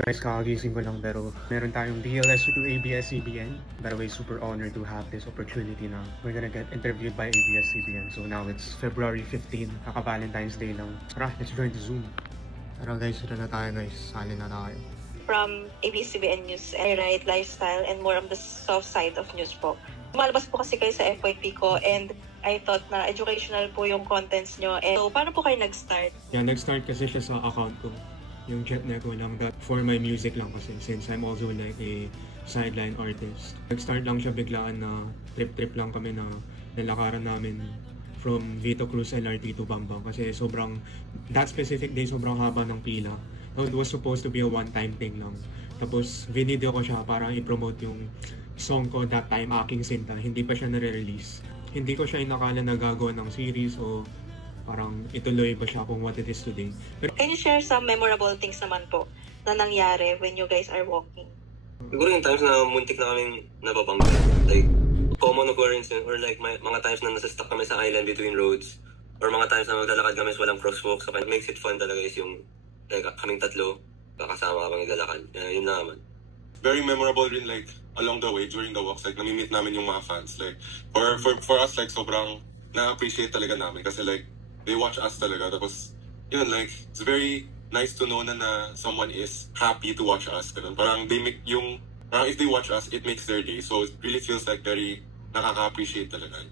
Guys, kakagising ko lang pero meron tayong DLS to ABS-CBN. By the way, super honored to have this opportunity na we're gonna get interviewed by ABS-CBN. So now it's February 15, kaka-Valentine's Day lang. Tara, let's join the Zoom. Tara guys, ito na tayo guys. Sali na tayo. From ABS-CBN News, I write lifestyle and more on the soft side of news po. Lumalabas po kasi kayo sa FYP ko and I thought na educational po yung contents nyo. And so, paano po kayo nag-start? Yeah, nag-start kasi siya sa account ko. Yung Jetnet ko lang that for my music lang kasi since I'm also like a sideline artist. Nag-start lang siya biglaan na trip-trip lang kami na nilakaran namin from Vito Cruz LRT to Bambang kasi sobrang, that specific day sobrang haba ng pila. It was supposed to be a one-time thing lang. Tapos video ko siya para i-promote yung song ko that time, Aking Sinta. Hindi pa siya nare-release. Hindi ko siya inakala na gagawa ng series o parang ituloy ba siya kung what it is today. Pero, can you share some memorable things naman po na nangyari when you guys are walking? Siguro yung times na muntik na kaming nababangga. Like, common occurrence or like mga times na nasa-stuck kami sa island between roads. Or mga times na maglalakad kami sa walang crosswalk. So, what makes it fun talaga is yung like, kaming tatlo, kakasama kapag naglalakad. Yun na naman. Very memorable rin like along the way during the walks, like nami-meet namin yung mga fans. Like, for us, like sobrang na-appreciate talaga namin kasi like, they watch us talaga. Tapos, yun, like, it's very nice to know na someone is happy to watch us. Ganun. Parang they make parang if they watch us, it makes their day. So it really feels like very nakaka-appreciate talaga.